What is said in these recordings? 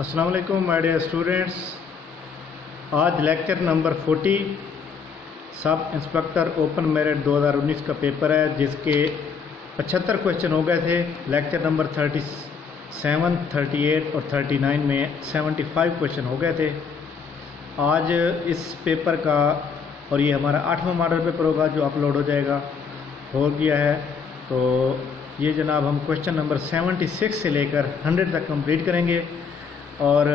السلام علیکم my dear students. آج لیکچر نمبر 40 سب انسپکٹر اوپن میرٹ 2019 کا پیپر ہے، جس کے 75 کویشچن ہو گئے تھے. لیکچر نمبر 37، 38 اور 39 میں 75 کویشچن ہو گئے تھے. آج اس پیپر کا، اور یہ ہمارا 8واں ماڈل پیپر ہوگا جو اپلوڈ ہو جائے گا، ہو گیا ہے. تو یہ جناب ہم کویشچن نمبر 76 سے لے کر 100 تک کمپلیٹ کریں گے. اور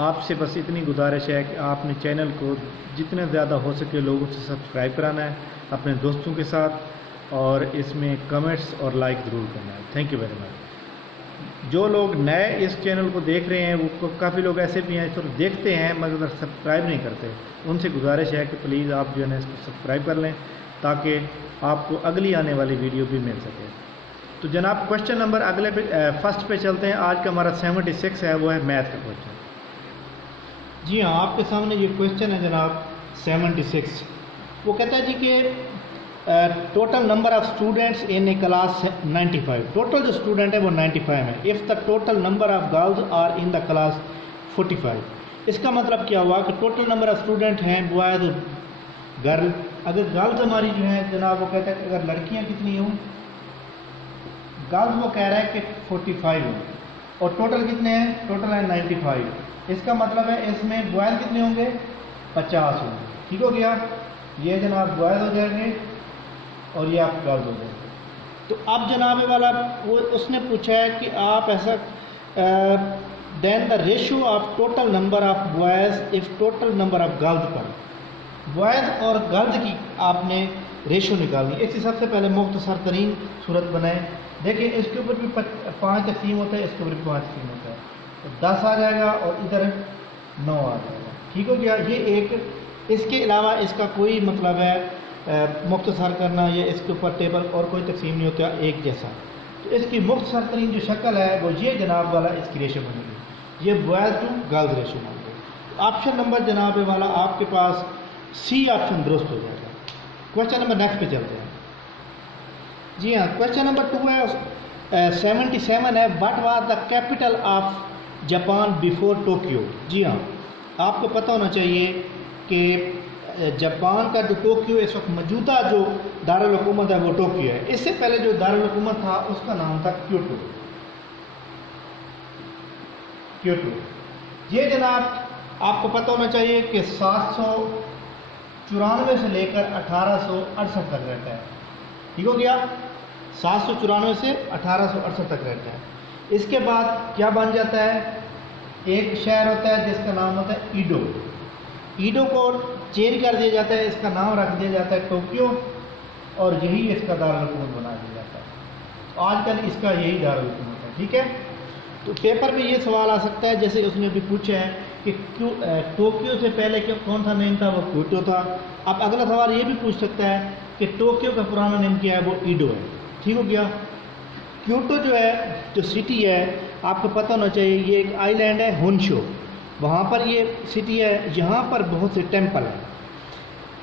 آپ سے بس اتنی گزارش ہے کہ آپ نے چینل کو جتنے زیادہ ہو سکے لوگوں سے سبسکرائب کرانا ہے اپنے دوستوں کے ساتھ، اور اس میں کمنٹس اور لائک ضرور کرنا ہے. تھینک یو ویری مچ. جو لوگ نئے اس چینل کو دیکھ رہے ہیں، وہ کافی لوگ ایسے بھی ہیں جو دیکھتے ہیں مگر سبسکرائب نہیں کرتے. ان سے گزارش ہے کہ پلیز آپ جو ہے نا اس کو سبسکرائب کر لیں تاکہ آپ کو اگلی آنے والی ویڈیو بھی مل سکے. تو جناب کویشچن نمبر فرسٹ پہ چلتے ہیں. آج کا ہمارا 76 ہے، وہ ہے میتھ کا کویشچن. جی ہاں، آپ کے سامنے یہ کویشچن ہے جناب 76. وہ کہتا ہے جی کہ total number of students in a class 95. Total جو اسٹوڈنٹ ہے وہ 95 ہے. If the total number of girls are in the class 45. اس کا مطلب کیا ہوا کہ ٹوٹل نمبر آف اسٹوڈنٹ ہیں بوائز گرل. اگر گرلز ہماری جو ہیں جناب، وہ کہتا ہے کہ اگر لڑکیاں کتنی ہوں، گرلز وہ کہہ رہا ہے کہ 45 ہوں، اور ٹوٹل کتنے ہیں؟ ٹوٹل ہے 95. اس کا مطلب ہے اس میں بوائز کتنے ہوں گے؟ 50 ہوں گے. ٹھیک ہو گیا؟ یہ جناب بوائز ہو جائیں گے اور یہ آپ گرلز ہو جائیں گے. تو اب جناب والا وہ اس نے پوچھا ہے کہ آپ ایسا then the ratio of total number of boys of total number of girls پر. بوائز اور گرلز کی آپ نے ریشو نکالنی. اس سے سب سے پہلے مختصر ترین صورت بنائیں. دیکھیں اس کے اوپر بھی 5 تقسیم ہوتا ہے، اس کے اوپر بھی 5 تقسیم ہوتا ہے. تو 10 آ جائے گا اور ادھر 9 آ جائے گا. ٹھیک ہو گیا؟ یہ ایک. اس کے علاوہ اس کا کوئی مطلب ہے مختصر کرنا، یا اس کے اوپر ٹیبل اور کوئی تقسیم نہیں ہوتا ایک جیسا. تو اس کی مختصر ترین جو شکل ہے وہ یہ جناب والا اس کی ریشو بنے گی. یہ بوائز ٹو گرلز ریشو بنے گی. آپشن نمبر جناب والا آپ کے پاس سی آپشن درست ہو جائے گا. کویشچن نمبر نیکسٹ پہ چلتے ہیں. جی ہاں، کویشچن نمبر 2 ہے 77 ہے. What was the capital of Japan before Tokyo. جی ہاں، آپ کو پتہ ہونا چاہیے کہ جاپان کا جو ٹوکیو اس وقت موجودہ جو دارالحکومت ہے وہ ٹوکیو ہے. اس سے پہلے جو دارالحکومت تھا اس کا نام تھا کیوٹو. یہ جناب آپ کو پتہ ہونا چاہیے کہ 794 سے لے کر 1868 تک رہتا ہے. ٹھیک ہو گیا؟ 794 سے 1868 تک رہتا ہے. اس کے بعد کیا بن جاتا ہے؟ ایک شہر ہوتا ہے جس کا نام ہوتا ہے ایڈو. ایڈو کو چینج کر دیا جاتا ہے، اس کا نام رکھ دیا جاتا ہے ٹوکیو، اور یہی اس کا دارالحکومت بنا دیا جاتا ہے. آج کل اس کا یہی دارالحکومت ہے. ٹھیک ہے؟ تو پیپر میں یہ سوال آ سکتا ہے جیسے اس نے بھی پوچھا ہے کہ ٹوکیو سے پہلے کون سا نیم تھا؟ وہ کیوٹو تھا. اب اگلا سوال یہ بھی پوچھ سکتا ہے کہ ٹوکیو کا پرانا نیم کیا ہے؟ وہ ایڈو ہے. ٹھیک ہو گیا؟ کیوٹو جو ہے، جو سٹی ہے، آپ کو پتہ ہونا چاہیے یہ ایک آئی لینڈ ہے ہونشو. وہاں پر یہ سٹی ہے، یہاں پر بہت سے ٹیمپل ہیں.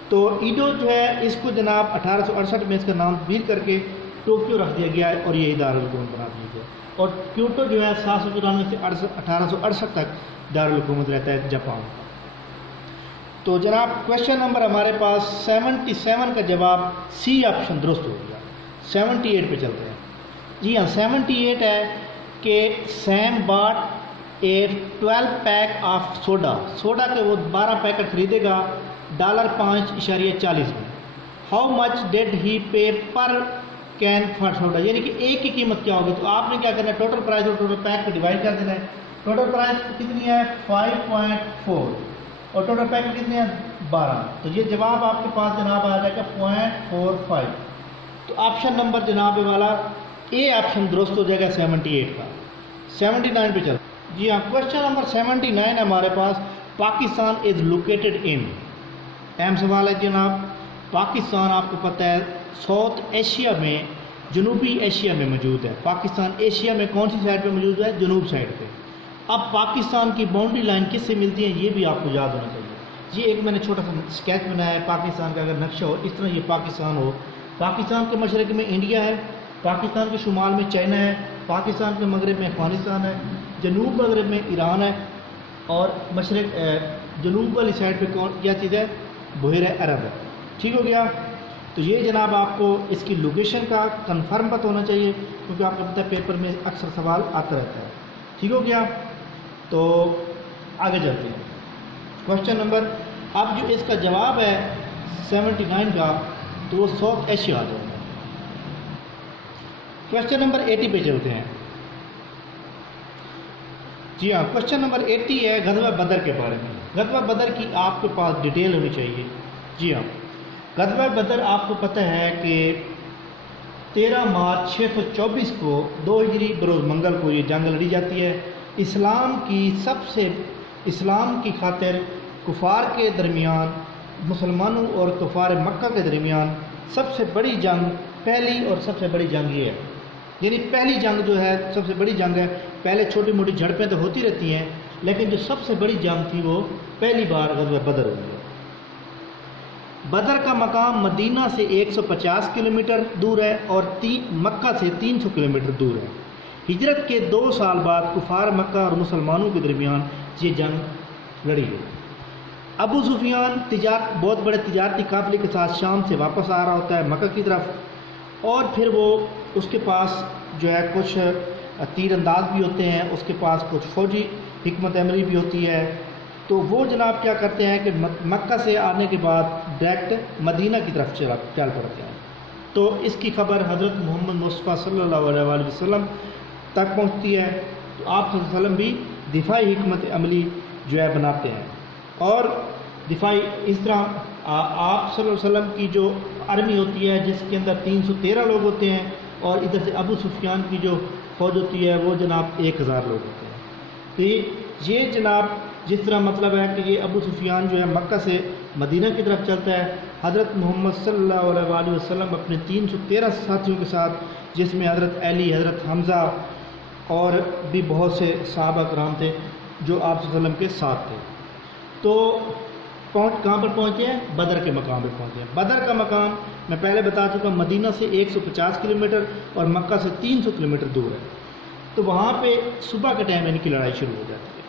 تو ایڈو جو ہے اس کو جناب 1868 میں اس کا نام تبدیل کر کے ٹوکیو رکھ دیا گیا ہے، اور یہی دارالحکومت بنا دیا گیا. اور کیوٹو جو ہے 794 سے 1868 تک دارالحکومت رہتا ہے جاپان کا. تو جناب کویشچن نمبر ہمارے پاس 77 کا جواب سی آپشن درست ہو گیا. 78 پہ چلتے ہیں. جی ہاں، 78 ہے کہ same but a 12 pack of soda. Soda کے وہ 12 پیکٹ خریدے گا $5.40 میں. How much did he pay per can for soda. یعنی کہ ایک کی قیمت کیا ہوگی؟ تو آپ نے کیا کرنا ہے؟ ٹوٹل پرائز اور ٹوٹل پیک کو ڈیوائڈ کر دینا ہے. ٹوٹل پرائز کتنی ہے؟ 5.4، اور ٹوٹل پیک کتنے ہیں؟ 12. تو یہ جواب آپ کے پاس جناب آ جائے گا 0.45. تو آپشن نمبر جناب والا اے آپشن درست ہو جائے گا 78 کا. 79 پہ چل. جی ہاں، کویشچن نمبر 79 ہے ہمارے پاس. Pakistan is located in. اہم سوال ہے جناب. پاکستان آپ کو پتہ ہے ساؤتھ ایشیا میں، جنوبی ایشیا میں موجود ہے. پاکستان ایشیا میں کون سی سائڈ پہ موجود ہے؟ جنوب سائڈ پہ. اب پاکستان کی باؤنڈری لائن کس سے ملتی ہے یہ بھی آپ کو یاد ہونا چاہیے. یہ ایک میں نے چھوٹا سا اسکیچ بنایا ہے پاکستان کا. اگر نقشہ ہو اس طرح یہ پاکستان ہو. پاکستان کے مشرق میں انڈیا ہے، پاکستان کے شمال میں چائنا ہے، پاکستان کے مغرب میں افغانستان ہے، جنوب مغرب میں ایران ہے اور مشرق جنوب والی سائڈ پہ کیا چیز ہے؟ بحیرہ عرب ہے. ٹھیک ہو گیا. تو یہ جناب آپ کو اس کی لوکیشن کا کنفرم پتہ ہونا چاہیے کیونکہ آپ کو پتہ ہے پیپر میں اکثر سوال آتا رہتا ہے. ٹھیک ہو گیا. تو آگے چلتے ہیں. کوشچن نمبر، اب جو اس کا جواب ہے 79 کا تو وہ ساؤتھ ایشیا آ جائے گا. کوشچن نمبر 80 پہ چلتے ہیں. جی ہاں، کوشچن نمبر 80 ہے غزوہ بدر کے بارے میں. غزوہ بدر کی آپ کے پاس ڈیٹیل ہونی چاہیے. جی ہاں، غزوہ بدر آپ کو پتہ ہے کہ 13 مارچ 624 کو 2 ہجری بروز منگل کو یہ جنگ لڑی جاتی ہے. اسلام کی خاطر کفار کے درمیان، مسلمانوں اور کفار مکہ کے درمیان سب سے بڑی جنگ، پہلی اور سب سے بڑی جنگ یہ ہے. یعنی پہلی جنگ جو ہے سب سے بڑی جنگ ہے. پہلے چھوٹی موٹی جھڑپیں تو ہوتی رہتی ہیں لیکن جو سب سے بڑی جنگ تھی وہ پہلی بار غزوہ بدر ہوئی ہے. بدر کا مقام مدینہ سے 150 کلومیٹر دور ہے اور مکہ سے 300 کلومیٹر دور ہے. ہجرت کے 2 سال بعد کفار مکہ اور مسلمانوں کے درمیان یہ جنگ لڑی ہے. ابو سفیان بہت بڑے تجارتی قافلے کے ساتھ شام سے واپس آ رہا ہوتا ہے مکہ کی طرف، اور پھر وہ اس کے پاس جو ہے کچھ تیر انداز بھی ہوتے ہیں، اس کے پاس کچھ فوجی حکمت عملی بھی ہوتی ہے. تو وہ جناب کیا کرتے ہیں کہ مکہ سے آنے کے بعد ڈائریکٹ مدینہ کی طرف چل پڑتے ہیں. تو اس کی خبر حضرت محمد مصطفیٰ صلی اللہ علیہ وآلہ وسلم تک پہنچتی ہے. تو آپ صلی اللہ علیہ وسلم بھی دفاعی حکمت عملی جو ہے بناتے ہیں. اور دفاعی اس طرح آپ صلی اللہ علیہ وسلم کی جو آرمی ہوتی ہے جس کے اندر 313 لوگ ہوتے ہیں اور ادھر سے ابو سفیان کی جو فوج ہوتی ہے وہ جناب 1000 لوگ ہوتے ہیں. تو یہ جناب جس طرح مطلب ہے کہ یہ ابو سفیان جو ہے مکہ سے مدینہ کی طرف چلتا ہے، حضرت محمد صلی اللہ علیہ وآلہ وسلم اپنے 313 ساتھیوں کے ساتھ، جس میں حضرت علی، حضرت حمزہ اور بھی بہت سے صحابہ کرام تھے جو آپ صلی اللہ علیہ وسلم کے ساتھ تھے. تو کہاں پر پہنچے ہیں؟ بدر کے مقام پر پہنچے ہیں. بدر کا مقام میں پہلے بتا چکا، مدینہ سے 150 کلومیٹر اور مکہ سے 300 کلومیٹر دور ہے. تو وہاں پہ صبح کے ٹائم ان کی لڑائی شروع ہو جاتی ہے.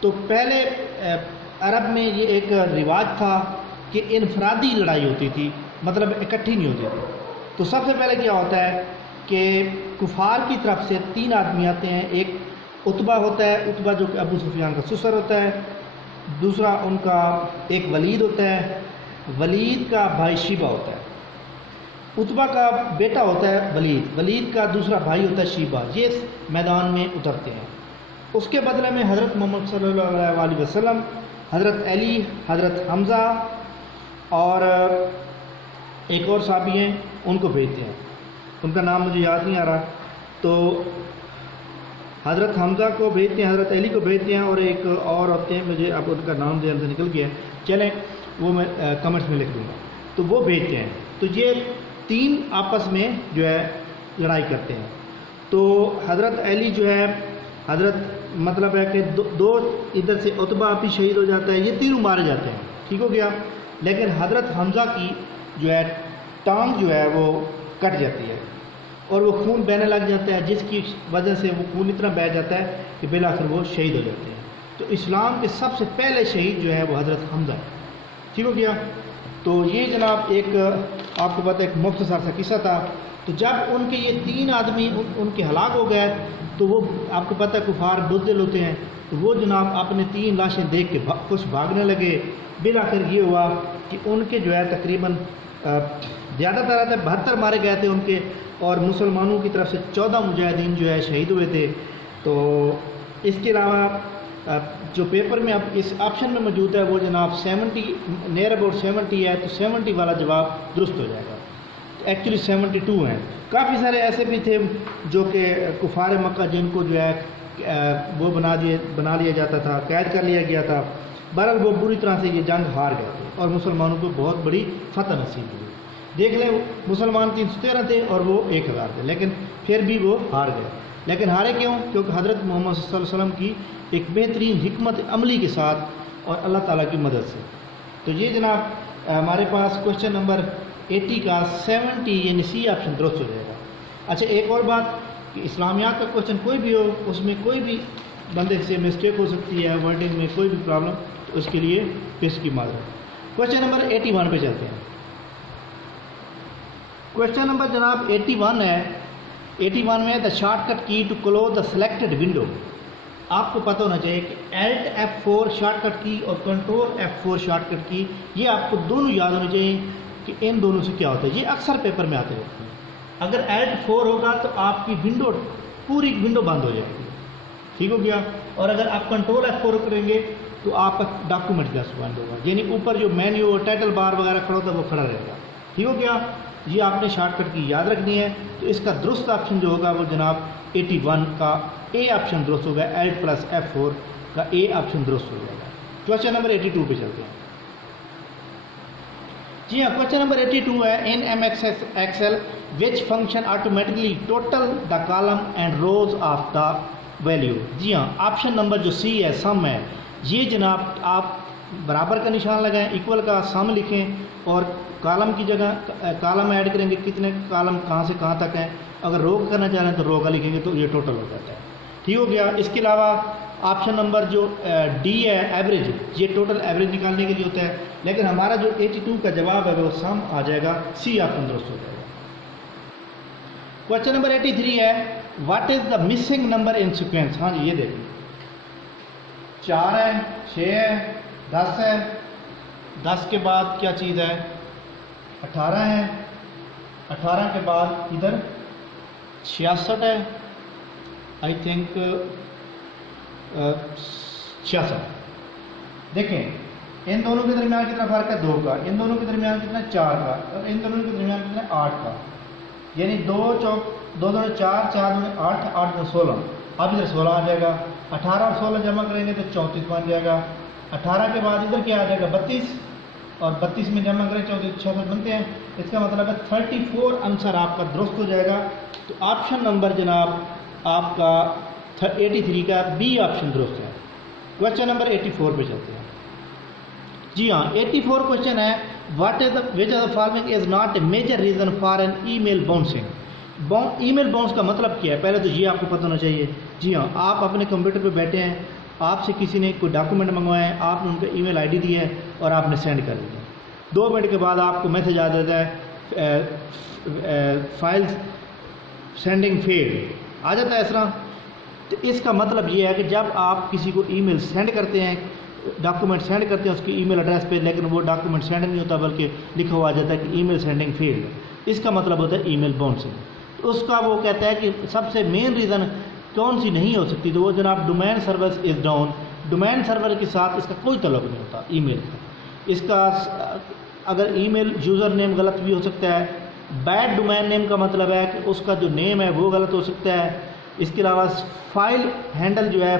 تو پہلے عرب میں یہ ایک رواج تھا کہ انفرادی لڑائی ہوتی تھی، مطلب اکٹھی نہیں ہوتی تھی. تو سب سے پہلے کیا ہوتا ہے کہ کفار کی طرف سے 3 آدمی آتے ہیں. ایک عتبہ ہوتا ہے، عتبہ جو کہ ابو سفیان کا سسر ہوتا ہے. دوسرا ان کا ایک ولید ہوتا ہے، ولید کا بھائی شیبہ ہوتا ہے. عتبہ کا بیٹا ہوتا ہے ولید، ولید کا دوسرا بھائی ہوتا ہے شیبہ. یہ میدان میں اترتے ہیں. اس کے بدلے میں حضرت محمد صلی اللہ علیہ وآلہ وسلم، حضرت علی، حضرت حمزہ اور ایک اور صحابی ہیں ان کو بھیجتے ہیں. ان کا نام مجھے یاد نہیں آ رہا. تو حضرت حمزہ کو بھیجتے ہیں، حضرت علی کو بھیجتے ہیں اور ایک اور ہوتے ہیں، مجھے اب ان کا نام ذہن سے نکل گیا ہے، چلیں وہ میں کمنٹس میں لکھ دوں گا. تو وہ بھیجتے ہیں. تو یہ 3 آپس میں جو ہے لڑائی کرتے ہیں. تو حضرت علی جو ہے، حضرت مطلب ہے کہ 2 ادھر سے عتبہ بھی شہید ہو جاتا ہے، یہ 3 مارے جاتے ہیں. ٹھیک ہو گیا. لیکن حضرت حمزہ کی جو ہے ٹانگ جو ہے وہ کٹ جاتی ہے اور وہ خون بہنے لگ جاتا ہے، جس کی وجہ سے وہ خون اتنا بہہ جاتا ہے کہ بالآخر وہ شہید ہو جاتے ہیں. تو اسلام کے سب سے پہلے شہید جو ہے وہ حضرت حمزہ ہے. ٹھیک ہو گیا. تو یہ جناب ایک آپ کو پتہ ایک مختصر سا قصہ تھا. تو جب ان کے یہ 3 آدمی ان کے ہلاک ہو گئے تو وہ آپ کو پتہ ہے کفار بزدل ہوتے ہیں، تو وہ جناب اپنے 3 لاشیں دیکھ کے کچھ بھاگنے لگے. بالآخر یہ ہوا کہ ان کے جو ہے تقریباً زیادہ تر 72 مارے گئے تھے ان کے، اور مسلمانوں کی طرف سے 14 مجاہدین جو ہے شہید ہوئے تھے. تو اس کے علاوہ جو پیپر میں اب اس آپشن میں موجود ہے وہ جناب 70 نیئر اباؤٹ 70 ہے. تو 70 والا جواب درست ہو جائے گا. ایکچولی 72 ہیں. کافی سارے ایسے بھی تھے جو کہ کفار مکہ جن کو جو ہے وہ بنا لیا جاتا تھا، قید کر لیا گیا تھا. بہرحال وہ بری طرح سے یہ جنگ ہار گئے تھے اور مسلمانوں کو بہت بڑی فتح نصیب ہوئی. دیکھ لیں مسلمان 313 تھے اور وہ 1000 تھے، لیکن پھر بھی وہ ہار گئے. لیکن ہارے کیوں؟ کیونکہ حضرت محمد صلی اللہ علیہ وسلم کی ایک بہترین حکمت عملی کے ساتھ اور اللہ تعالیٰ کی مدد سے. تو یہ جناب ہمارے پاس کوشچن نمبر 80 کا 70 یعنی سی آپشن درست ہو جائے گا. اچھا ایک اور بات کہ اسلامیات کا کوشچن کوئی بھی ہو، اس میں کوئی بھی بندے سے مسٹیک ہو سکتی ہے، ورڈنگ میں کوئی بھی پرابلم، تو اس کے لیے پس کی معذرت۔ کوشچن نمبر 81 پہ چلتے ہیں۔ کوشچن نمبر جناب 81 ہے۔ 81 میں دا shortcut key to close the selected window. آپ کو پتہ ہونا چاہیے کہ Alt F4 شارٹ کٹ کی اور کنٹرول F4 شارٹ کٹ کی، یہ آپ کو دونوں یاد ہونے چاہیے کہ ان دونوں سے کیا ہوتا ہے۔ یہ اکثر پیپر میں آتے رہتے ہیں۔ اگر Alt 4 ہوگا تو آپ کی ونڈو پوری ونڈو بند ہو جائے گی، ٹھیک ہو گیا، اور اگر آپ کنٹرول F4 کریں گے تو آپ کا ڈاکومنٹ جسٹ بند ہوگا، یعنی اوپر جو مینیو اور ٹائٹل بار وغیرہ کھڑا ہوتا ہے وہ کھڑا رہے گا، ٹھیک ہو گیا۔ یہ آپ نے شارٹ کٹ کی یاد رکھنی ہے۔ تو اس کا درست آپشن جو ہوگا وہ جناب 81 کا اے آپشن درست ہوگا، Alt + F4 کا اے آپشن درست ہو جائے گا۔ کوشچن نمبر 82 پہ چلتے ہیں۔ جی ہاں، کوشچن نمبر 82 ہے ان MS Excel which function automatically total the column and rows of the value۔ جی ہاں، آپشن نمبر جو سی ہے، سم ہے، یہ جناب آپ برابر کا نشان لگائیں، ایکول کا سم لکھیں اور کالم کی جگہ کالم ایڈ کریں گے، کتنے کالم کہاں سے کہاں تک ہیں۔ اگر رو کرنا چاہ رہے ہیں تو رو کا لکھیں گے تو یہ ٹوٹل ہو جاتا ہے، ٹھیک ہو گیا۔ اس کے علاوہ آپشن نمبر جو ڈی ہے ایوریج، یہ ٹوٹل ایوریج نکالنے کے لیے ہوتا ہے، لیکن ہمارا جو 82 کا جواب ہے وہ سم آ جائے گا، سی آپشن درست ہو جائے گا۔ کوشچن نمبر 83 ہے what is the missing number in sequence. ہاں جی، یہ دیکھیں 4 ہے، 6 ہے، 10 ہے، 10 کے بعد کیا چیز ہے، 18 ہے، 18 کے بعد ادھر 66 ہے، آئی تھنک 66۔ دیکھیں ان دونوں کے درمیان کتنا فرق ہے، 2 کا، ان دونوں کے درمیان کتنا 4 کا، اور ان دونوں کے درمیان کتنا 8 کا، یعنی 2 چوک 2 2 4 4 2 8 8 2 16۔ اب ادھر 16 آ جائے گا، 18 اور 16 جمع کریں گے تو 34 بن جائے گا۔ 18 کے بعد ادھر کیا آ جائے گا 32، اور 32 میں جمع کریں 34 66 بنتے ہیں۔ اس کا مطلب ہے 34 آنسر آپ کا درست ہو جائے گا۔ تو آپشن نمبر جناب آپ کا 83 کا بی آپشن درست ہے۔ کوشچن نمبر 84 پہ چلتے ہیں۔ جی ہاں، 84 کوشچن ہے what is which of the following is not a major reason for an email bouncing. Email bounce کا مطلب کیا ہے، پہلے تو یہ آپ کو پتہ ہونا چاہیے۔ جی ہاں، آپ اپنے کمپیوٹر پہ بیٹھے ہیں، آپ سے کسی نے کوئی ڈاکومنٹ منگوایا ہے، آپ نے ان کا ای میل آئی ڈی دی ہے اور آپ نے سینڈ کر دیا، 2 منٹ کے بعد آپ کو میسج آ جاتا ہے فائل سینڈنگ فیلڈ آ جاتا ہے اس طرح۔ تو اس کا مطلب یہ ہے کہ جب آپ کسی کو ای میل سینڈ کرتے ہیں، ڈاکومنٹ سینڈ کرتے ہیں اس کی ای میل ایڈریس پہ، لیکن وہ ڈاکومنٹ سینڈ نہیں ہوتا بلکہ لکھا ہوا آ جاتا ہے کہ ای میل سینڈنگ فیلڈ، اس کا مطلب ہوتا ہے ای میل باؤنسنگ۔ تو اس کا وہ کہتا ہے کہ سب سے مین ریزن کون سی نہیں ہو سکتی، تو وہ جناب domain service is down, domain server کے ساتھ اس کا کوئی تعلق نہیں ہوتا ای میل کا۔ اس کا اگر ای میل یوزر نیم غلط بھی ہو سکتا ہے، بیڈ ڈومین نیم کا مطلب ہے کہ اس کا جو نیم ہے وہ غلط ہو سکتا ہے۔ اس کے علاوہ فائل ہینڈل جو ہے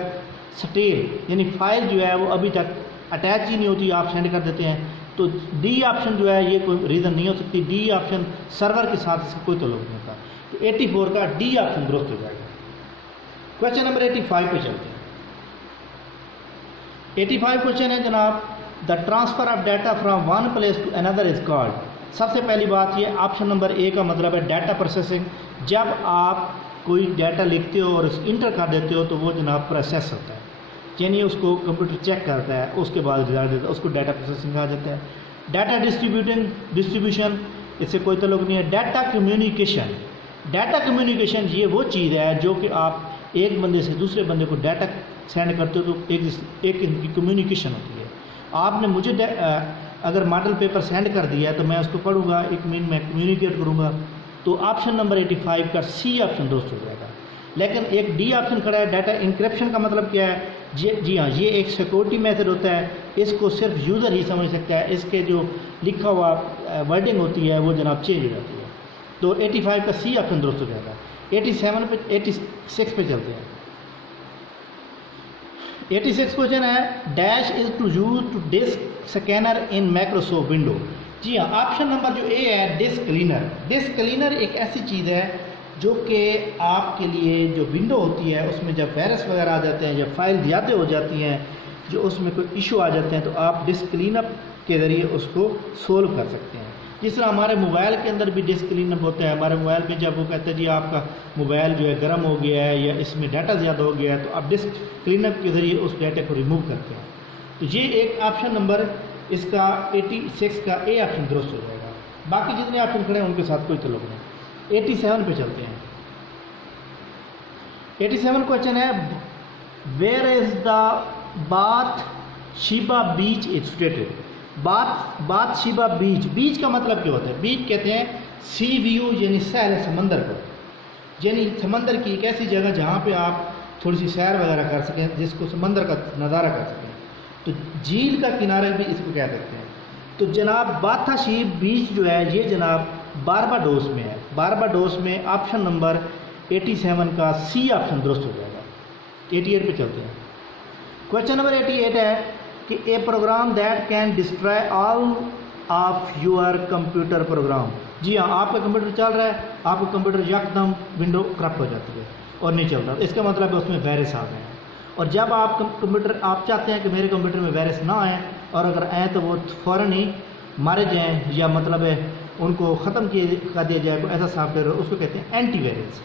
سٹیل، یعنی فائل جو ہے وہ ابھی تک اٹیچ ہی نہیں ہوتی، آپ سینڈ کر دیتے ہیں، تو ڈی آپشن جو ہے یہ کوئی ریزن نہیں ہو سکتی، ڈی آپشن سرور کے ساتھ اس کا کوئی تعلق نہیں ہوتا۔ تو 84 کا ڈی آپشن درست ہو جائے گا۔ کوشچن نمبر 85 پہ چلتے ہیں۔ 85 کوشچن ہے جناب the transfer of data from one place to اندر از کالڈ۔ سب سے پہلی بات یہ آپشن نمبر اے کا مطلب ہے ڈیٹا پروسیسنگ۔ جب آپ کوئی ڈیٹا لکھتے ہو اور اس انٹر کر دیتے ہو تو وہ جناب پروسیس ہوتا ہے، یعنی اس کو کمپیوٹر چیک کرتا ہے، اس کے بعد رزلٹ دیتا ہے، اس کو ڈیٹا پروسیسنگ کہا جاتا ہے۔ ڈیٹا ڈسٹریبیوشن اس سے کوئی تعلق نہیں ہے۔ ڈیٹا کمیونیکیشن، ڈیٹا کمیونیکیشن یہ وہ چیز ہے جو کہ آپ ایک بندے سے دوسرے بندے کو ڈیٹا سینڈ کرتے ہو تو ایک ان کی کمیونیکیشن ہوتی ہے۔ آپ نے مجھے اگر ماڈل پیپر سینڈ کر دیا ہے تو میں اس کو پڑھوں گا، ایک مین میں کمیونیکیٹ کروں گا، تو آپشن نمبر 85 کا سی آپشن درست ہو جائے گا۔ لیکن ایک ڈی آپشن کھڑا ہے، ڈیٹا انکرپشن کا مطلب کیا ہے؟ جی ہاں، یہ ایک سیکورٹی میتھڈ ہوتا ہے، اس کو صرف یوزر ہی سمجھ سکتا ہے، اس کے جو لکھا ہوا ورڈنگ ہوتی ہے وہ جناب چینج ہو جاتی ہے۔ تو 85 کا سی آپشن درست ہو جائے گا۔ 86 پہ چلتے ہیں۔ 86 کوشچن ہے dash is to use to disk scanner in Microsoft window. جی ہاں، آپشن نمبر جو اے ہے ڈسک کلینر۔ ڈسک کلینر ایک ایسی چیز ہے جو کہ آپ کے لیے جو ونڈو ہوتی ہے اس میں جب وائرس وغیرہ آ جاتے ہیں یا فائل زیادہ ہو جاتی ہیں، جو اس میں کوئی ایشو آ جاتے ہیں، تو آپ ڈسک کلین اپ کے ذریعے اس کو سولو کر سکتے ہیں۔ جس طرح ہمارے موبائل کے اندر بھی ڈسک کلین اپ ہوتا ہے. ہمارے موبائل پہ جب وہ کہتے ہیں جی آپ کا موبائل جو ہے گرم ہو گیا ہے یا اس میں ڈاٹا زیادہ ہو گیا ہے تو آپ ڈسک کلین اپ کے ذریعے اس ڈاٹا کو ریموو کرتے ہیں. تو یہ ایک آپشن نمبر اس کا 86 کا اے آپشن درست ہو جائے گا. باقی جتنے آپشن کھڑے ہیں ان کے ساتھ کوئی تعلق نہیں. 87 پہ چلتے ہیں. 87 کوشچن ہے ویئر از دا بات شیبا بیچ سٹیٹڈ. بات شیبا بیچ کا مطلب کیا ہوتا ہے؟ بیچ کہتے ہیں سی ویو یعنی ساحل سمندر پر، یعنی سمندر کی ایک ایسی جگہ جہاں پہ آپ تھوڑی سی سیر وغیرہ کر سکیں، جس کو سمندر کا نظارہ کر سکیں. تو جھیل کا کنارے بھی اس کو کہہ سکتے ہیں. تو جناب باتھا شیب بیچ جو ہے یہ جناب بارباڈوس میں ہے. بارباڈوس میں آپشن نمبر 87 کا سی آپشن درست ہو جائے گا. 88 پہ چلتے ہیں. کوشچن نمبر 88 ہے کہ a program that can destroy all of your computer program. جی ہاں، آپ کا کمپیوٹر چل رہا ہے، آپ کا کمپیوٹر یکدم ونڈو کرپٹ ہو جاتی ہے اور نہیں چل رہا. اس کا مطلب ہے اس میں وائرس آ گئے ہیں. اور جب آپ چاہتے ہیں کہ میرے کمپیوٹر میں وائرس نہ آئیں، اور اگر آئیں تو وہ فوراً ہی مارے جائیں یا مطلب ہے ان کو ختم کر دیا جائے، کوئی ایسا سافٹ ویئر اس کو کہتے ہیں اینٹی وائرس.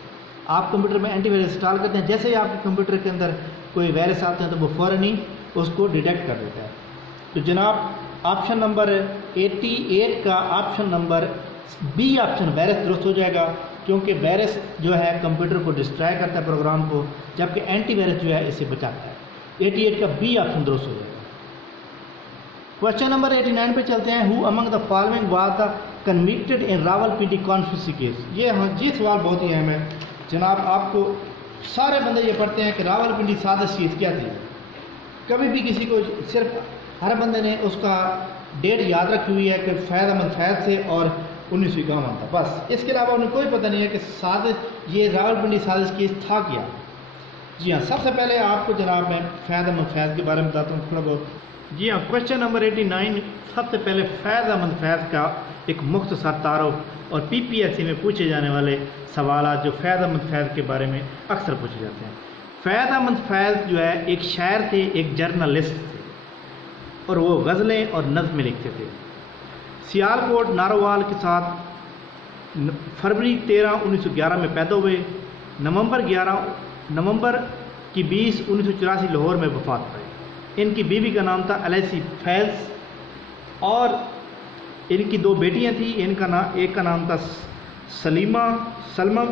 آپ کمپیوٹر میں اینٹی وائرس انسٹال کرتے ہیں، جیسے ہی آپ کے کمپیوٹر کے اندر کوئی وائرس آتے ہیں تو وہ فوراً ہی اس کو ڈیٹیکٹ کر دیتا ہے. تو جناب آپشن نمبر 88 کا option number be option virus درست ہو جائے گا، کیونکہ وائرس جو ہے کمپیوٹر کو ڈسٹرائے کرتا ہے پروگرام کو، جبکہ اینٹی وائرس جو ہے اسے بچاتا ہے. 88 کا بی آپشن درست ہو جائے گا. کوشچن نمبر 89 پہ چلتے ہیں. Who among the following was the convicted in Rawalpindi conspiracy case. یہ سوال بہت ہی اہم ہے جناب. آپ کو سارے بندے یہ پڑھتے ہیں کہ راول پنڈی سازش کیس کیا تھی. کبھی بھی کسی کو صرف ہر بندے نے اس کا ڈیٹ یاد رکھی ہوئی ہے کہ فیض احمد فیض سے اور 1951 تھا، بس. اس کے علاوہ انہیں کوئی پتہ نہیں ہے کہ یہ راول پنڈی سازش کیس تھا کیا. جی ہاں، سب سے پہلے آپ کو جناب میں فیض احمد فیض کے بارے میں بتاتا ہوں تھوڑا بہت. جی ہاں، کوشچن نمبر 89 سب سے پہلے فیض احمد فیض کا ایک مختصر تعارف اور پی پی ایس سی میں پوچھے جانے والے سوالات جو فیض احمد فیض کے بارے میں اکثر پوچھے جاتے ہیں. فیض احمد فیض جو ہے ایک شاعر تھے، ایک جرنلسٹ تھے، اور وہ غزلیں اور نظمیں لکھتے تھے. سیالکوٹ نارووال کے ساتھ فروری 13 1911 میں پیدا ہوئے. نومبر کی 20 1984 لاہور میں وفات پائی. ان کی بیوی کا نام تھا الیسی فیض اور ان کی 2 بیٹیاں تھیں. ایک کا نام تھا سلمہ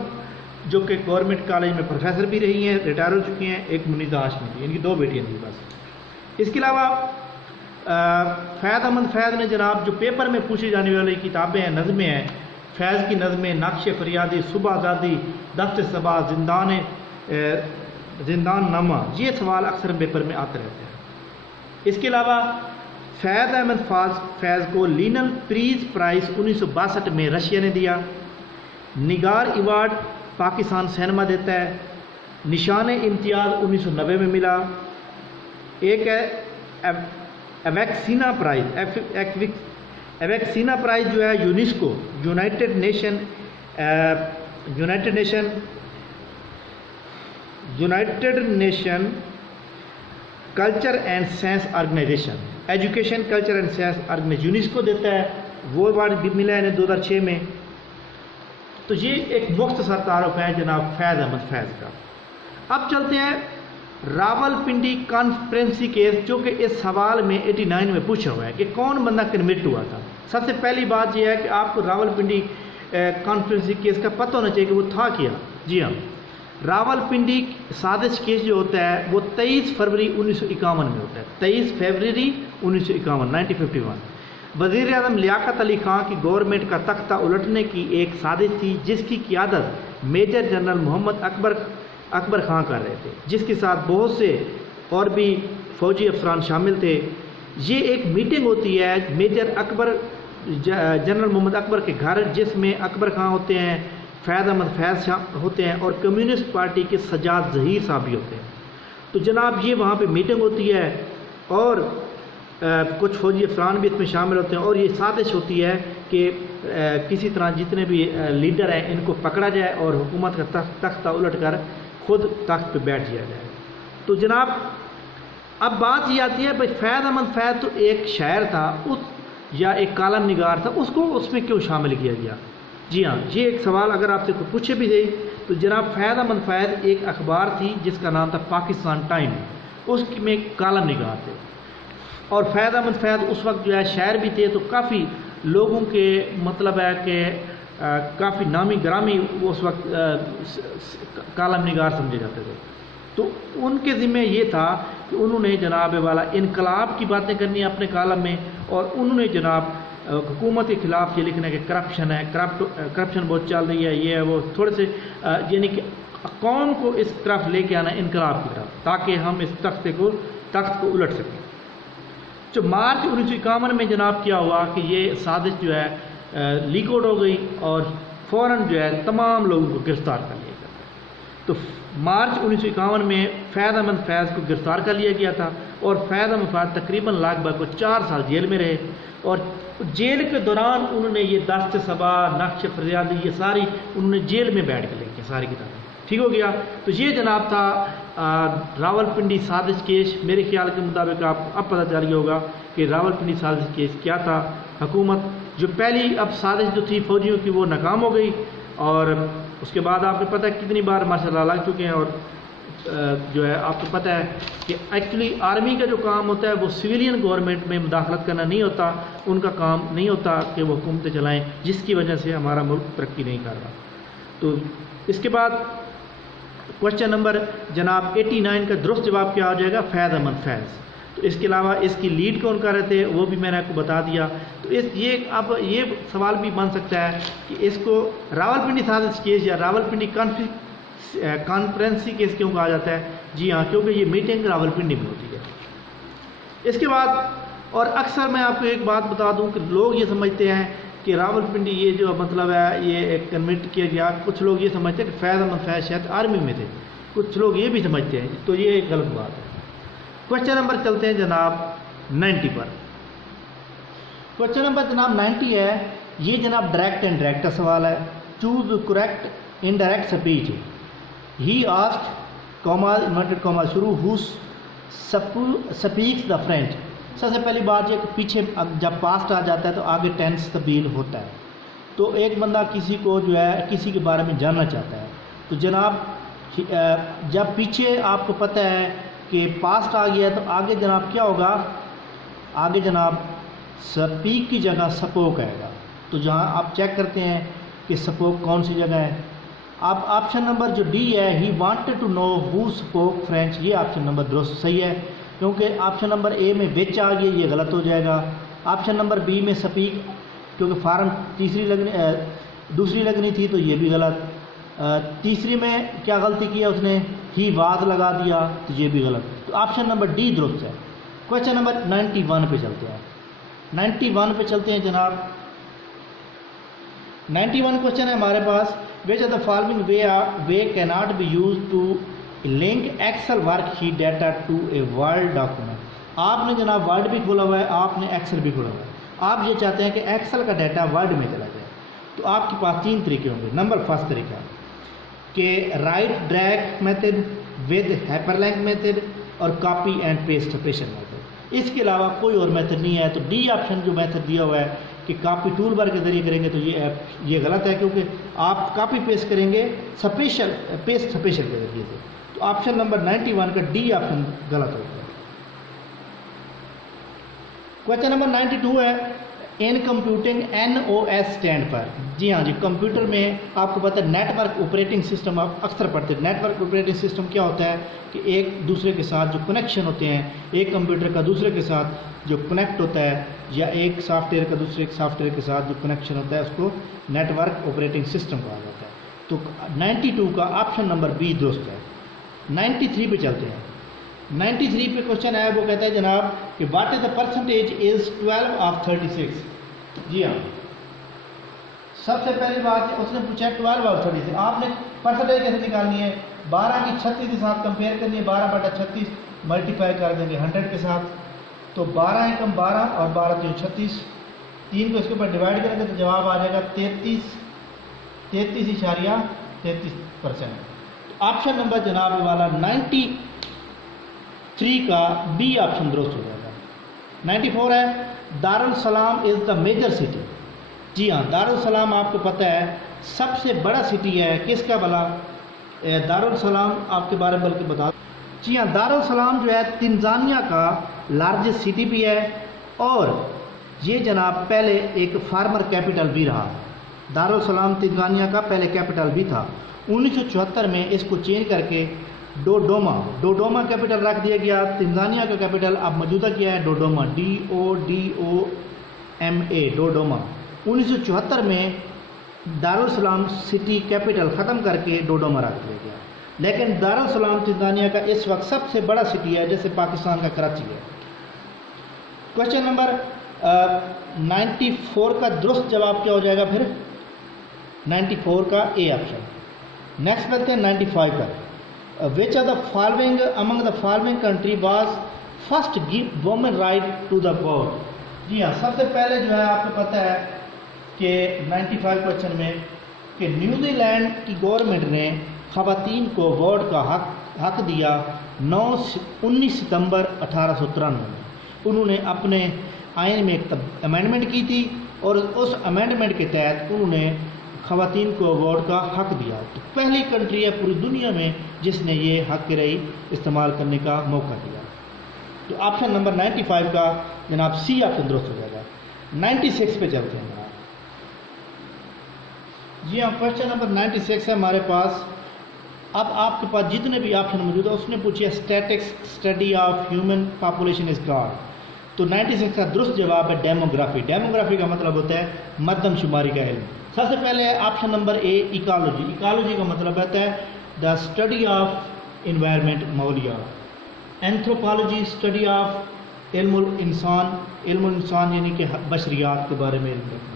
جو کہ گورنمنٹ کالج میں پروفیسر بھی رہی ہیں، ریٹائر ہو چکی ہیں. ایک منیزہ ہاشمی تھی. ان کی 2 بیٹیاں تھیں بس. اس کے علاوہ فیض احمد فیض نے جناب جو پیپر میں پوچھی جانے والی کتابیں ہیں، نظمیں ہیں، فیض کی نظمیں نقش فریادی، صبح آزادی، دفتر صبا، زندان نامہ، یہ سوال اکثر پیپر میں آتے رہتے ہیں. اس کے علاوہ فیض احمد فیض کو لینل پریز پرائز 1962 میں رشیا نے دیا. نگار ایوارڈ پاکستان سینما دیتا ہے. نشان امتیاز 1990 میں ملا. ایک ہے ایویکسینا پرائز جو ہے UNESCO United Nation culture and science organisation, education culture and science organisation UNESCO دیتا ہے. وہ ایوارڈ بھی ملا ہے 2006 میں. تو یہ ایک مختصر تعارف ہے جناب فیض احمد فیض کا. اب چلتے ہیں راول پنڈی کانسپریسی کیس، جو کہ اس سوال میں 89 میں پوچھا ہوا ہے کہ کون بندہ کنوکٹ ہوا تھا. سب سے پہلی بات یہ ہے کہ آپ کو راول پنڈی کانسپریسی کیس کا پتہ ہونا چاہیے کہ وہ تھا کیا. جی ہاں، راول پنڈی سازش کیس جو ہوتا ہے وہ 23 فروری 1951 میں ہوتا ہے. 23 فروری 1951 1951 وزیر اعظم لیاقت علی خان کی گورنمنٹ کا تختہ الٹنے کی ایک سازش تھی جس کی قیادت میجر جنرل محمد اکبر خان کر رہے تھے، جس کے ساتھ بہت سے اور بھی فوجی افسران شامل تھے. یہ ایک میٹنگ ہوتی ہے جنرل محمد اکبر کے گھر، جس میں اکبر خان ہوتے ہیں، فیض احمد فیض ہوتے ہیں اور کمیونسٹ پارٹی کے سجاد ظہیر صاحب بھی ہوتے ہیں. تو جناب یہ وہاں پہ میٹنگ ہوتی ہے اور کچھ فوجی افسران بھی اس میں شامل ہوتے ہیں، اور یہ سازش ہوتی ہے کہ کسی طرح جتنے بھی لیڈر ہیں ان کو پکڑا جائے اور حکومت کا تختہ الٹ کر خود تخت پہ بیٹھ جایا جائے. تو جناب اب بات یہ آتی ہے بھائی فیض احمد فیض تو ایک شاعر تھا، یا ایک کالم نگار تھا، اس کو اس میں کیوں شامل کیا گیا؟ جی ہاں، یہ ایک سوال اگر آپ سے کوئی پوچھے بھی دے تو جناب فیض احمد فیض ایک اخبار تھی جس کا نام تھا پاکستان ٹائم، اس میں کالم نگار تھے، اور فیض احمد فیض اس وقت جو ہے شاعر بھی تھے، تو کافی لوگوں کے مطلب ہے کہ کافی نامی گرامی اس وقت کالم نگار سمجھے جاتے تھے۔ تو ان کے ذمہ یہ تھا کہ انہوں نے جناب والا انقلاب کی باتیں کرنی اپنے کالم میں، اور انہوں نے جناب حکومت کے خلاف یہ لکھنا کہ کرپشن ہے، کرپشن بہت چل رہی ہے، یہ ہے وہ، تھوڑے سے یعنی کہ قوم کو اس طرف لے کے آنا انقلاب کی طرف، تاکہ ہم اس تخت کو الٹ سکیں۔ جو مارچ 1951 میں جناب کیا ہوا کہ یہ سازش جو ہے لیک آؤٹ ہو گئی، اور فوراً جو ہے تمام لوگوں کو گرفتار کر لیا گیا۔ تو مارچ 1951 میں فیض احمد فیض کو گرفتار کر لیا گیا تھا، اور فیض احمد فیض تقریباً لگ بھگ 4 سال جیل میں رہے، اور جیل کے دوران انہوں نے یہ دست صبا، نقش فریادی، یہ ساری انہوں نے جیل میں بیٹھ کے لکھی ساری کتابیں۔ ٹھیک ہو گیا۔ تو یہ جناب تھا راول پنڈی سازش کیس۔ میرے خیال کے مطابق آپ اب پتہ چل گیا ہوگا کہ راول پنڈی سازش کیس کیا تھا۔ حکومت جو پہلی اب سازش جو تھی فوجیوں کی وہ ناکام ہو گئی، اور اس کے بعد آپ کو پتہ ہے کتنی بار مارشل لا لگ چکے ہیں، اور جو ہے آپ کو پتہ ہے کہ ایکچولی آرمی کا جو کام ہوتا ہے وہ سویلین گورنمنٹ میں مداخلت کرنا نہیں ہوتا، ان کا کام نہیں ہوتا کہ وہ حکومتیں چلائیں، جس کی وجہ سے ہمارا ملک ترقی نہیں کر رہا۔ تو اس کے بعد کوشچن نمبر جناب 89 کا درست جواب کیا ہو جائے گا؟ فیض احمد فیض۔ تو اس کے علاوہ اس کی لیڈ کون کر رہے تھے وہ بھی میں نے آپ کو بتا دیا۔ تو اب یہ سوال بھی بن سکتا ہے کہ اس کو راول پنڈی سازش کیس یا راول پنڈی کانفرنسی کیس کیوں کہا جاتا ہے؟ جی ہاں، کیونکہ یہ میٹنگ راول پنڈی میں ہوتی ہے۔ اس کے بعد اور اکثر میں آپ کو ایک بات بتا دوں کہ لوگ یہ سمجھتے ہیں کہ راول پنڈی یہ جو مطلب ہے یہ ایک کنوینٹ کیا گیا، کچھ لوگ یہ سمجھتے ہیں کہ فیض احمد فیض شاید آرمی میں تھے، کچھ لوگ یہ بھی سمجھتے ہیں، تو یہ ایک غلط بات ہے۔ کوشچن نمبر چلتے ہیں جناب 90 پر۔ کوشچن نمبر جناب 90 ہے، یہ جناب ڈائریکٹ اینڈ ڈائریکٹ کا سوال ہے۔ Choose correct indirect speech. He asked comma inverted comma شروع ہو سپیکس دا فرینچ۔ سب سے پہلی بات یہ کہ پیچھے جب پاسٹ آ جاتا ہے تو آگے ٹینس تبدیل ہوتا ہے۔ تو ایک بندہ کسی کو جو ہے کسی کے بارے میں جاننا چاہتا ہے، تو جناب جب پیچھے آپ کو پتہ ہے کہ پاسٹ آ گیا ہے تو آگے جناب کیا ہوگا؟ آگے جناب سپیک کی جگہ سپوک آئے گا۔ تو جہاں آپ چیک کرتے ہیں کہ سپوک کون سی جگہ ہے۔ اب آپشن نمبر جو ڈی ہے، he wanted to know who spoke French, یہ آپشن نمبر درست صحیح ہے، کیونکہ آپشن نمبر اے میں وچ آ گیا، یہ غلط ہو جائے گا۔ آپشن نمبر بی میں سپیک، کیونکہ فارم دوسری لگنی تھی تو یہ بھی غلط۔ تیسری میں کیا غلطی کیا اس نے؟ ہی واز لگا دیا، تو یہ بھی غلط۔ تو آپشن نمبر ڈی درست ہے۔ کوشچن نمبر 91 پہ چلتے ہیں۔ 91 پہ چلتے ہیں جناب۔ 91 کوشچن ہے ہمارے پاس، which of the following way cannot be used to link Excel worksheet data to a Word document۔ آپ نے جناب ورڈ بھی کھولا ہوا ہے، آپ نے ایکسل بھی کھولا ہوا ہے، آپ یہ چاہتے ہیں کہ ایکسل کا ڈیٹا ورڈ میں چلا جائے، تو آپ کے پاس 3 طریقے ہوں گے۔ نمبر فرسٹ طریقہ کہ right drag method with hyperlink لنک میتھڈ اور copy and paste separation method. اس کے علاوہ کوئی اور میتھڈ نہیں ہے۔ تو ڈی آپشن جو میتھڈ دیا ہوا ہے کہ کاپی ٹول بار کے ذریعے کریں گے تو یہ غلط ہے، کیونکہ آپ کاپی پیسٹ کریں گے پیسٹ سپریشن کے ذریعے سے۔ تو آپشن نمبر 91 کا ڈی آپشن غلط ہوتا ہے۔ کوشچن نمبر 92 ہے، ان کمپیوٹنگ NOS اسٹینڈ پر۔ جی ہاں جی، کمپیوٹر میں آپ کو پتہ ہے نیٹ ورک آپریٹنگ سسٹم آپ اکثر پڑھتے ہیں۔ نیٹ ورک آپریٹنگ سسٹم کیا ہوتا ہے کہ ایک دوسرے کے ساتھ جو کنیکشن ہوتے ہیں، ایک کمپیوٹر کا دوسرے کے ساتھ جو کنیکٹ ہوتا ہے، یا ایک سافٹ ویئر کا دوسرے سافٹ ویئر کے ساتھ جو کنیکشن ہوتا ہے، اس کو نیٹ ورک آپریٹنگ سسٹم کہا جاتا ہے۔ تو 92 کا آپشن نمبر بی درست ہے۔ 93 پہ چلتے ہیں۔ 93 پہ کوشچن ہے، وہ کہتا ہے جناب کہ what is the percentage is 12 of 36۔ جی ہاں، سب سے پہلی بات اس نے پوچھا 12 آف 36، آپ نے پرسنٹیج کیسے نکالنی ہے؟ 12 کی 36 کے ساتھ کمپیئر کرنی ہے، 12/36 ملٹیپلائی کر دیں گے 100 کے ساتھ، تو 12 × 12 اور 12 × 36، 3 کو اس کے اوپر ڈیوائڈ کریں گے تو جواب آ جائے گا 33.33%۔ آپشن نمبر جناب والا 93 کا بی آپشن درست ہو جائے گا۔ 94 ہے دارالسلام از دا میجر سٹی. جی ہاں دارالسلام آپ کو پتہ ہے سب سے بڑا سٹی ہے کس کا بلا دارالسلام آپ کے بارے میں بلکہ بتا. جی ہاں دارالسلام جو ہے تنزانیہ کا لارجسٹ سٹی بھی ہے اور یہ جناب پہلے ایک فارمر کیپٹل بھی رہا. دارالسلام تنزانیہ کا پہلے کیپٹل بھی تھا. 1974 میں اس کو چینج کر کے ڈوڈوما کیپٹل رکھ دیا گیا. تنزانیہ کا کیپٹل اب موجودہ کیا ہے ڈوڈوما DODOMA ڈوڈوما. 1974 میں دارالسلام سٹی کیپٹل ختم کر کے ڈوڈوما رکھ دیا گیا. لیکن دارالسلام تنزانیہ کا اس وقت سب سے بڑا سٹی ہے جیسے پاکستان کا کراچی ہے. کوشچن نمبر 94 کا درست جواب کیا ہو جائے گا پھر 94 کا اے آپشن. نیکسٹ بنتے ہیں 95 کا. Which are the following among the following country was first gave woman right to the vote. جی ہاں سب سے پہلے جو ہے آپ کو پتہ ہے کہ 95 کوشچن میں کہ نیوزی لینڈ کی گورنمنٹ نے خواتین کو ووٹ کا حق دیا 19 ستمبر 1893 میں. انہوں نے اپنے آئین میں ایک امینڈمنٹ کی تھی اور اس امینڈمنٹ کے تحت انہوں نے خواتین کو ووٹ کا حق دیا. تو پہلی کنٹری ہے پوری دنیا میں جس نے یہ حق رأی استعمال کرنے کا موقع دیا. تو آپشن نمبر 95 کا جناب سی آپشن درست ہو جائے گا. 96 پہ چلتے ہیں جناب. جی ہاں کوشچن نمبر 96 ہے ہمارے پاس. اب آپ کے پاس جتنے بھی آپشن موجود ہے اس نے پوچھی ہے statics study of human population is God. تو 96 کا درست جواب ہے ڈیموگرافی. ڈیموگرافی کا مطلب ہوتا ہے مردم شماری کا علم. سب سے پہلے آپشن نمبر اے ایکالوجی. ایکالوجی کا مطلب ہوتا ہے دا اسٹڈی آف انوائرمنٹ ماحولیات. اینتھروپالوجی اسٹڈی آف علم الانسان یعنی کہ بشریات کے بارے میں علم رکھنا.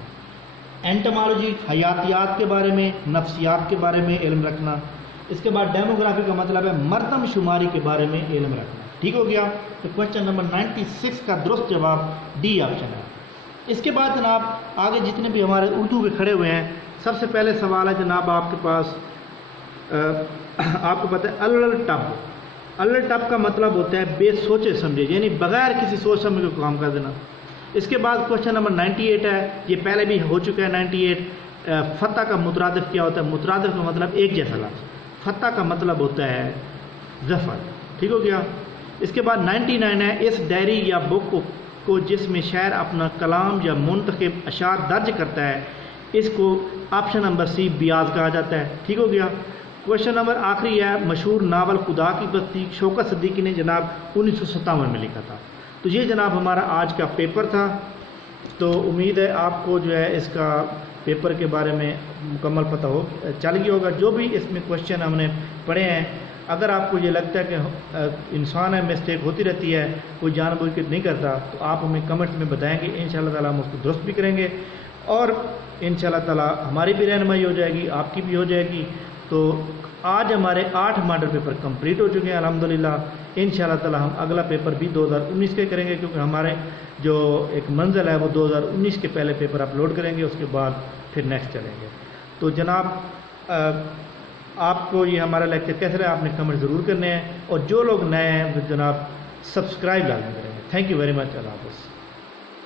اینٹمالوجی حیاتیات کے بارے میں نفسیات کے بارے میں علم رکھنا. اس کے بعد ڈیموگرافی کا مطلب ہے مردم شماری کے بارے میں علم رکھنا. ٹھیک ہو گیا. تو کوشچن نمبر 96 کا درست جواب ڈی آپشن ہے. اس کے بعد جناب آگے جتنے بھی ہمارے اردو کے کھڑے ہوئے ہیں سب سے پہلے سوال ہے جناب آپ کے پاس آپ کو پتہ ہے الل ٹب کا مطلب ہوتا ہے بے سوچے سمجھے یعنی بغیر کسی سوچ سمجھ کے کام کر دینا. اس کے بعد کوشچن نمبر 98 ہے یہ پہلے بھی ہو چکا ہے 98. فتح کا مترادف کیا ہوتا ہے. مترادف کا مطلب ایک جیسا لفظ. فتح کا مطلب ہوتا ہے ظفر. ٹھیک ہو گیا. اس کے بعد 99 ہے اس ڈائری یا بک کو جس میں شاعر اپنا کلام یا منتخب اشعار درج کرتا ہے اس کو آپشن نمبر سی بیاض کہا جاتا ہے. ٹھیک ہو گیا. کوشچن نمبر آخری ہے مشہور ناول خدا کی بستی شوکت صدیقی نے جناب 1957 میں لکھا تھا. تو یہ جناب ہمارا آج کا پیپر تھا. تو امید ہے آپ کو جو ہے اس کا پیپر کے بارے میں مکمل پتہ چل گیا ہوگا. جو بھی اس میں کوشچن ہم نے پڑھے ہیں اگر آپ کو یہ لگتا ہے کہ انسان ہے مسٹیک ہوتی رہتی ہے کوئی جان بوجھ کے نہیں کرتا تو آپ ہمیں کمنٹس میں بتائیں گے. انشاءاللہ تعالیٰ ہم اس کو درست بھی کریں گے اور انشاءاللہ تعالیٰ ہماری بھی رہنمائی ہو جائے گی آپ کی بھی ہو جائے گی. تو آج ہمارے 8 ماڈل پیپر کمپلیٹ ہو چکے ہیں الحمدللہ. انشاءاللہ تعالیٰ ہم اگلا پیپر بھی 2019 کے کریں گے کیونکہ ہمارے جو ایک منزل ہے وہ 2019 کے پہلے پیپر اپلوڈ کریں گے اس کے بعد پھر نیکسٹ چلیں گے. تو جناب آپ کو یہ ہمارا لیکچر کیسا رہا آپ نے کمنٹ ضرور کرنے ہیں اور جو لوگ نئے ہیں جناب سبسکرائب لازمی کریں گے. Thank you very much. اللہ حافظ.